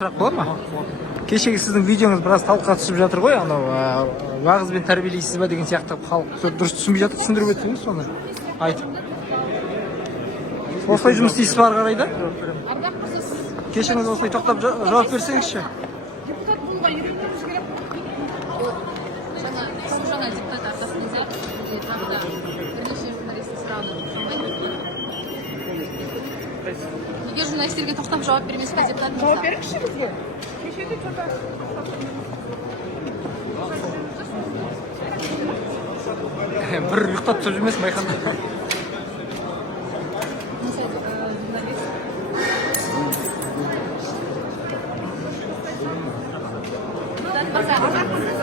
Сұрақ бола ма? Кешегі сіздің видеоңыз біраз талқыға түсіп жатыр ғой, анау уағызбен тәрбиелейсіз ба деген сияқты халық дұрыс түсінбей жатыр, түсіндіріп өтсеңіз соны айтып. Осылай жұмыс істейсіз ба ары қарай да? Ардақ мырза, сіз Кешіңіз осылай тоқтап жауап берсеңізші. депутат болуға үйренуіміз керек. жаңа депутат арқасында тағы да бірнеше журналистің сұрағына неге журналистерге тоқтап жауап бермейсіз ба депутат мырза? Жауап беріңізші бізге. Кешеде что-то Бір ұйықтап тұрып жүрмесін байқанда. Ардақ мырза,